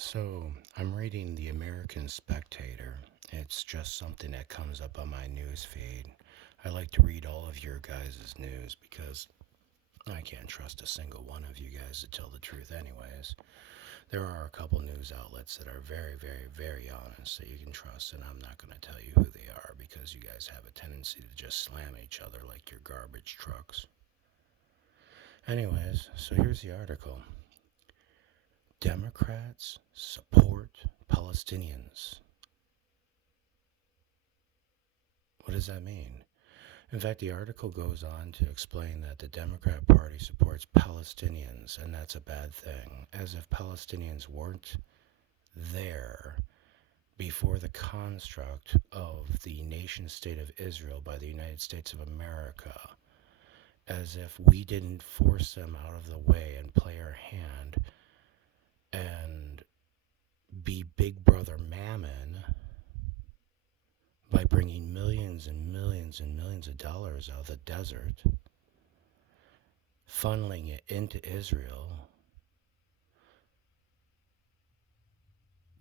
So, I'm reading The American Spectator. It's just something that comes up on my news feed. I like to read all of your guys' news because I can't trust a single one of you guys to tell the truth, anyways. There are a couple news outlets that are very, very, very honest that you can trust, and I'm not going to tell you who they are because you guys have a tendency to just slam each other like your garbage trucks. Anyways, so here's the article. Democrats support Palestinians. What does that mean? In fact, the article goes on to explain that the Democrat Party supports Palestinians, and that's a bad thing, as if Palestinians weren't there before the construct of the nation state of Israel by the United States of America, as if we didn't force them out of the way and play our hand and be Big Brother Mammon by bringing millions and millions and millions of dollars out of the desert, funneling it into Israel.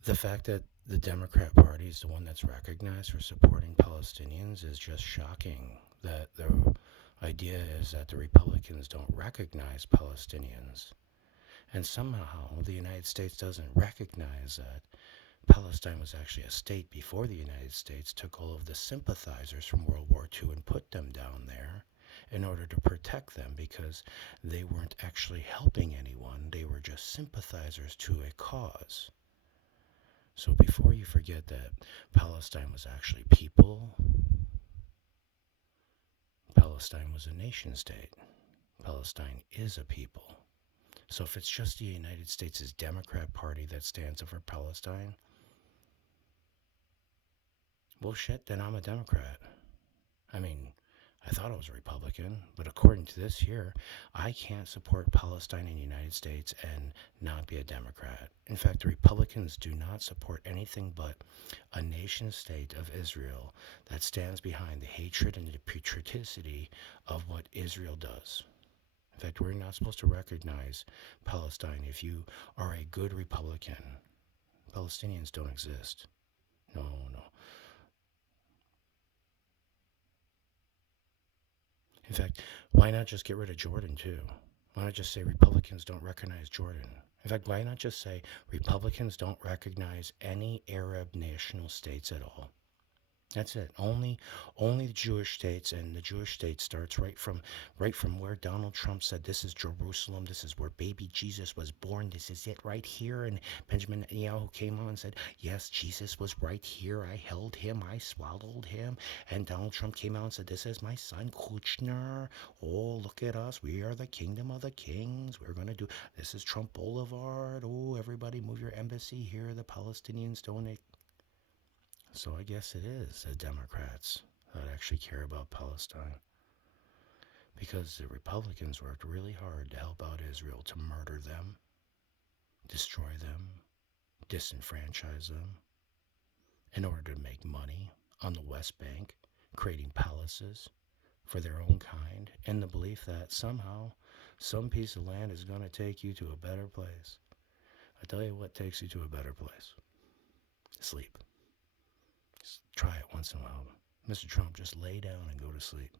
The fact that the Democrat Party is the one that's recognized for supporting Palestinians is just shocking. That the idea is that the Republicans don't recognize Palestinians. And somehow the United States doesn't recognize that Palestine was actually a state before the United States took all of the sympathizers from World War II and put them down there in order to protect them because they weren't actually helping anyone. They were just sympathizers to a cause. So before you forget that Palestine was actually people, Palestine was a nation state. Palestine is a people. So if it's just the United States' Democrat Party that stands up for Palestine, well, shit, then I'm a Democrat. I mean, I thought I was a Republican, but according to this here, I can't support Palestine in the United States and not be a Democrat. In fact, the Republicans do not support anything but a nation state of Israel that stands behind the hatred and the patrioticity of what Israel does. In fact, we're not supposed to recognize Palestine if you are a good Republican. Palestinians don't exist. No, no. In fact, why not just get rid of Jordan, too? Why not just say Republicans don't recognize Jordan? In fact, why not just say Republicans don't recognize any Arab national states at all? That's it. Only the Jewish states, and the Jewish state starts right from where Donald Trump said, "This is Jerusalem. This is where baby Jesus was born. This is it right here." And Benjamin Netanyahu came on and said, "Yes, Jesus was right here. I held him. I swallowed him." And Donald Trump came out and said, "This is my son Kushner. Oh, look at us. We are the kingdom of the kings. We're gonna do. This is Trump Boulevard. Oh, everybody, move your embassy here. The Palestinians donate." So I guess it is the Democrats that actually care about Palestine. Because the Republicans worked really hard to help out Israel to murder them, destroy them, disenfranchise them, in order to make money on the West Bank, creating palaces for their own kind, in the belief that somehow some piece of land is going to take you to a better place. I tell you what takes you to a better place. Sleep. Just try it once in a while. Mr. Trump, just lay down and go to sleep.